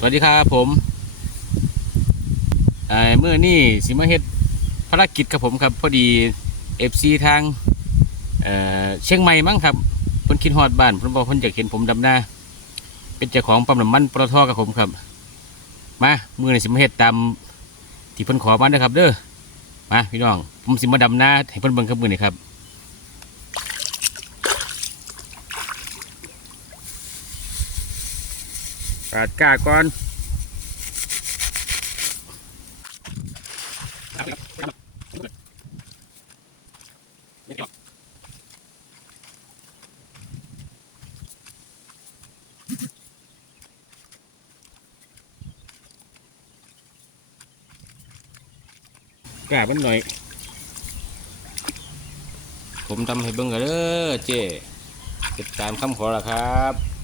สวัสดีครับผมเมื่อนี่สิมาเฮ็ดภารกิจครับผมครับ พอดีเอฟซีทางเเชียงใหม่มั้งครับเพิ่นคิดฮอดบ้านเพิ่นบอกเพิ่นอยากเห็นผมดำหน้า เป็นเจ้าของปั๊มน้ำมันปตทกับผมครับ มาเมื่อนี่สิมาเฮ็ดตามที่เพิ่นขอมาเด้อครับ เด้อมาพี่น้องผมสิมาดำหน้าให้เพิ่นเบิ่งครับมือนี่ครับ ปาดกาก่อนกามันหน่อย ผมทำให้เบิ่งกันเด้อเจ๊ติดตามคำขอละครับ